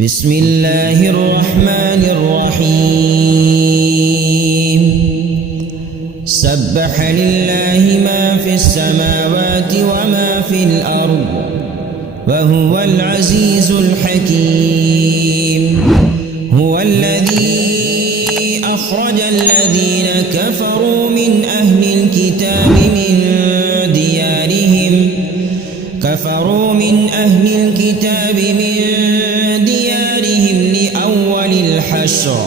بسم الله الرحمن الرحيم سبح لله ما في السماوات وما في الأرض وهو العزيز الحكيم هو الذي أخرج الذين كفروا من أهل الكتاب من ديارهم لأول الحشر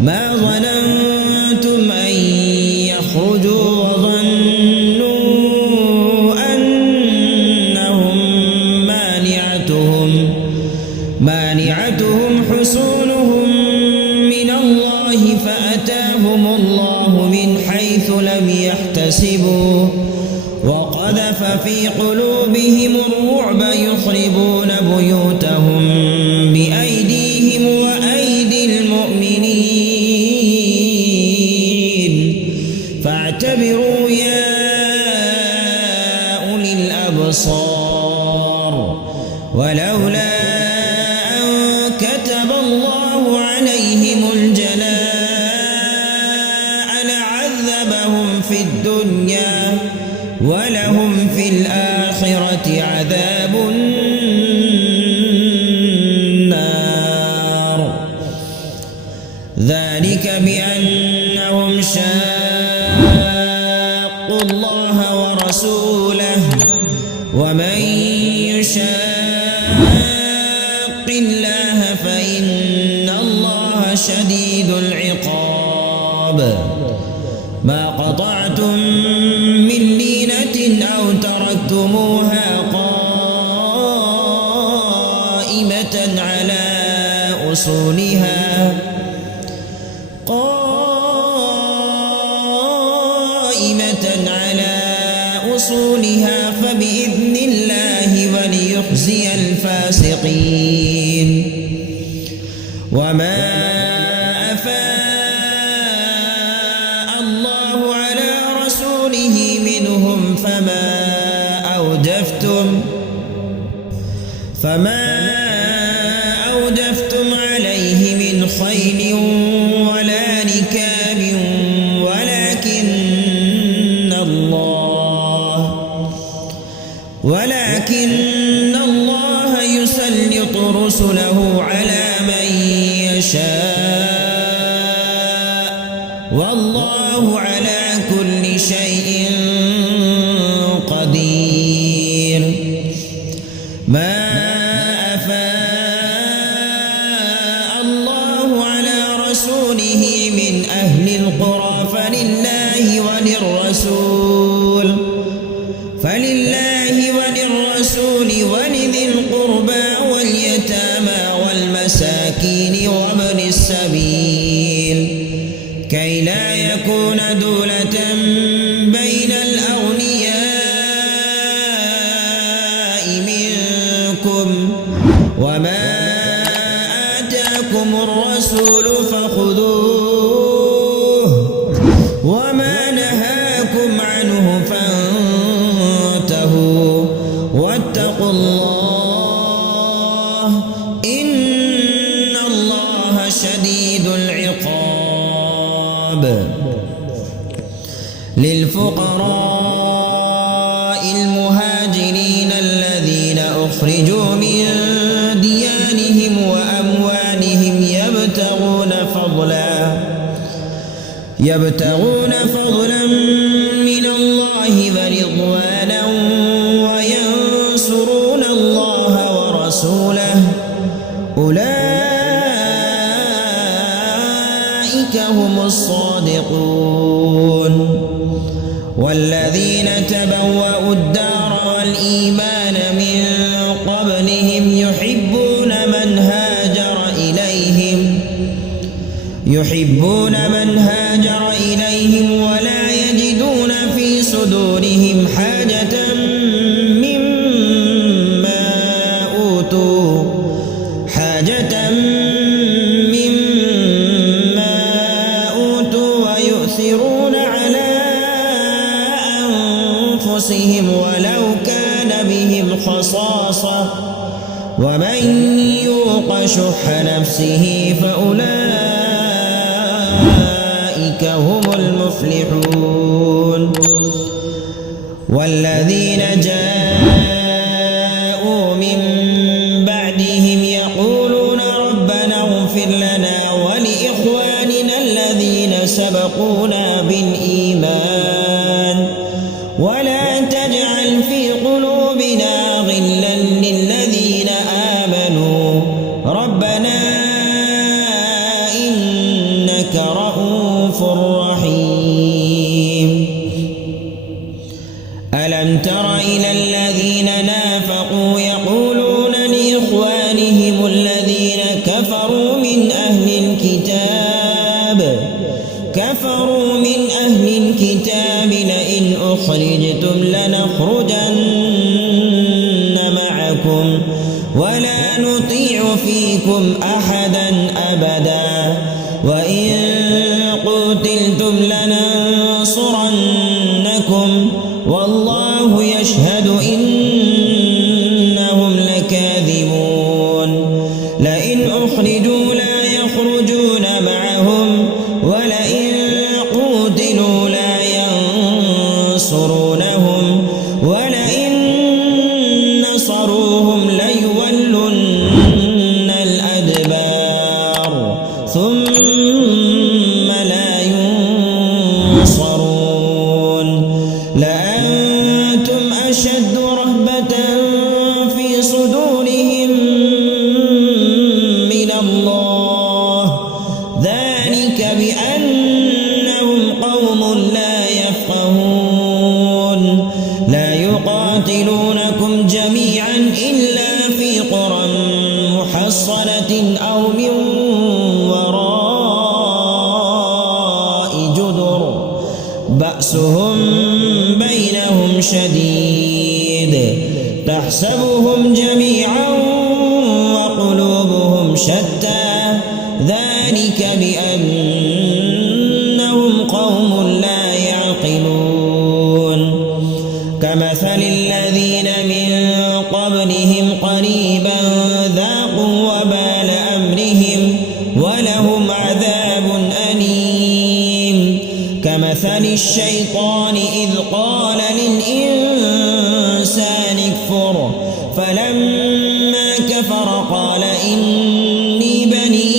ما ظننتم أن يخرجوا وظنوا أنهم مانعتهم حصونهم من الله فأتاهم الله من حيث لم يحتسبوا وقذف في قلوبهم الرعب يخربون بيوتهم بأيديهم وأيدي المؤمنين فاعتبروا يا أولي الأبصار ولولا أن كتب الله عليهم الجلاء لعذبهم في الدنيا ولهم في الآخرة عذاب النار ذلك بأنهم شاقوا الله ورسوله ومن يشاق الله فإن الله شديد العقاب ما قطعتم من لينة أو تركتموها قائمة على أصولها فبإذن الله وليخزي الفاسقين وما أفاء الله على رسوله منهم فما أوجفتم عليه من خيل ولا ركاب ولكن الله يسلط رسله على من يشاء والله على كل شيء قدير ما أفاء الله على رسوله من أهل القرى فلله وللرسول ولذي القربى واليتامى والمساكين وابن السبيل كي لا يكون دولة بين الأغنياء منكم وما آتاكم الرسول فخذوه وما نهاكم عنه فانتهوا واتقوا الله إن الله شديد العقاب للفقراء المهاجرين الذين أخرجوا من ديارهم وأموالهم يبتغون فضلا من الله ورضوانا وينصرون الله ورسوله أولئك هم الصادقون والذين تبوأوا الدار والإيمان من قبلهم يحبون من هاجر إليهم ولا يجدون في صدورهم حاجة مما أوتوا ويؤثرون على أنفسهم ولو كان بهم خصاصة ومن يوق شح نفسه فأولئك هم المفلحون والذين جاءوا من بعدهم يقولون ربنا اغفر لنا ولإخواننا الذين سبقونا بالإيمان ولا تجعل في قلوبنا غلا للذين آمنوا ربنا إنك رؤوف رحيم ألم تر إلى الذين نافقوا يقولون لإخوانهم الذين كفروا من أهل الكتاب لئن أخرجتم لنخرجن معكم ولا نطيع فيكم أحدا أبدا وإن قتلتم لننصرنكم والله يشهد إنهم لكاذبون لئن أخرجوا لا يخرجون معهم ولئن قوتلوا لا ينصرونهم ولئن نصروهم ليولن الأدبار ثم لا ينصرون لأنتم أشد رهبة في صدورهم من الله ذلك بأنهم قوم لا يفقهون لا يقاتلونكم جميعا إلا في قرى محصنة أو من وراء جدر بأسهم بينهم شديد تحسبهم جميعا وقلوبهم شتى ذلك بأنهم قوم لا يعقلون كمثل الذين من قبلهم قريبا ذاقوا وبال أمرهم ولهم عذاب أليم كمثل الشيطان إذ قال للإنسان اكفر فلما كفر قال إني بريء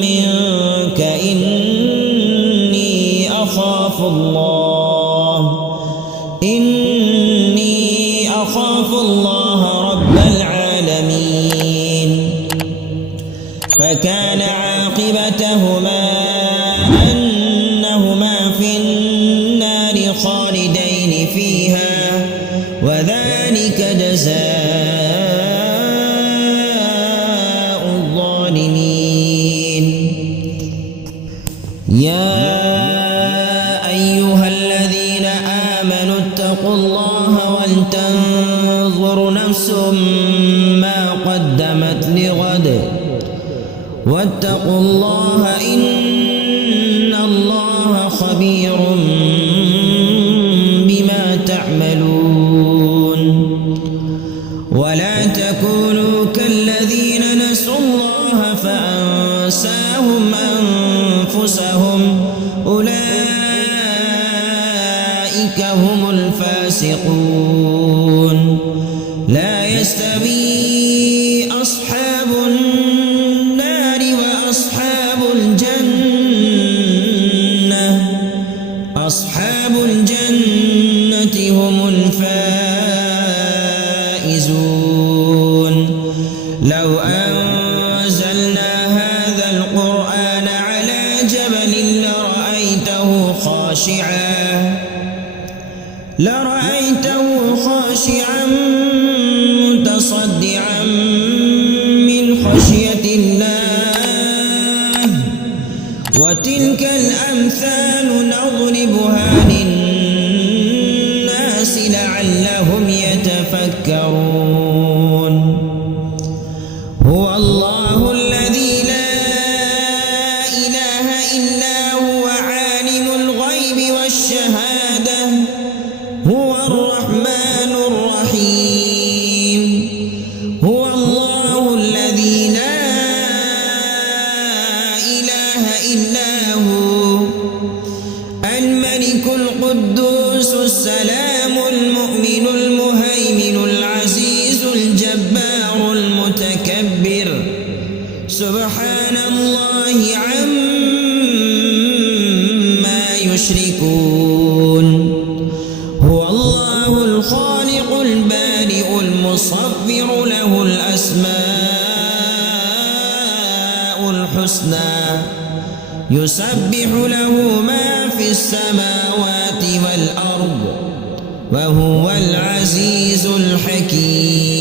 منك إني أخاف الله رب العالمين فكان عاقبتهما أنهما في النار خالدين فيها وذلك جزاء الظالمين يا أيها الذين آمنوا اتقوا الله ولتنظر نفس ما قدمت لغد واتقوا الله إن الله خبير بما تعملون ولا تكونوا كالذين نسوا الله فأنساهم أنفسهم أولئك هم الفاسقون لا يستوي أصحاب النار وأصحاب الجنة هم الفائزون لو أنزلنا هذا القرآن على جبل لرأيته خاشعا متصدعا من خشية الله وتلك الأمثال نضربها للناس لعلهم يتفكرون هو الله الذي لا إله إلا هو عالم الغيب والشهادة هو الرحمن الرحيم الملك القدوس السلام المؤمن المهيمن العزيز الجبار المتكبر سبحان الله عما يشركون هو الله الخالق البارئ المصور له الأسماء الحسنى يسبح له ما في السماوات والأرض وهو العزيز الحكيم